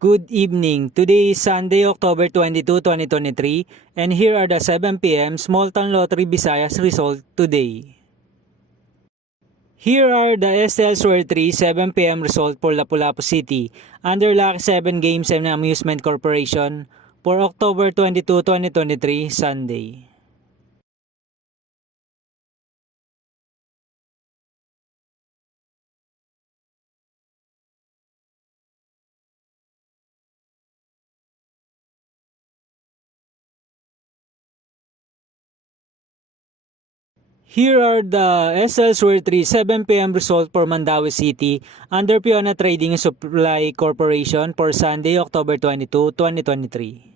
Good evening. Today is Sunday, October 22, 2023, and here are the 7 p.m. Small Town Lottery Visayas result today. Here are the SL Square 3 7 p.m. result for Lapu-Lapu City under Lucky 7 Games and Amusement Corporation for October 22, 2023, Sunday. Here are the SL Square 3 7 p.m. result for Mandawi City under Fiona Trading and Supply Corporation for Sunday, October 22, 2023.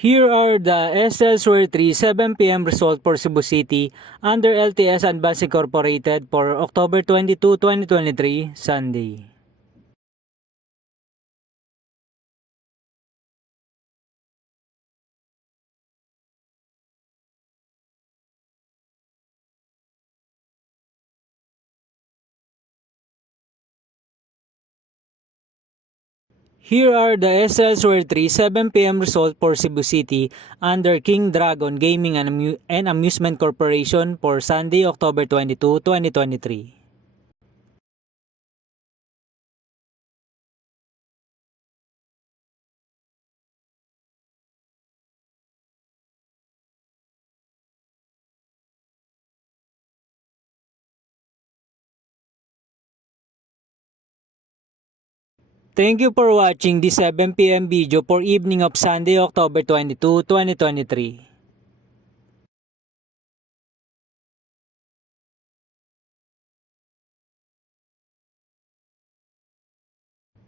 Here are the SL Square 3 7 p.m. result for Cebu City under LTS Advance Incorporated for October 22, 2023, Sunday. Here are the SL Square 3 7 p.m. result for Cebu City under King Dragon Gaming and Amusement Corporation for Sunday, October 22, 2023. Thank you for watching this 7 p.m. video for evening of Sunday, October 22, 2023.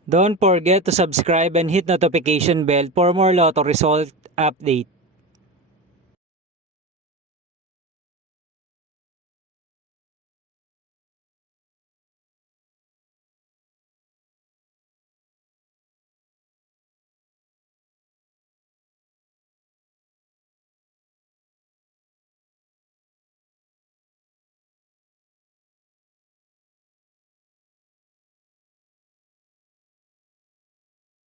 Don't forget to subscribe and hit notification bell for more lotto result update.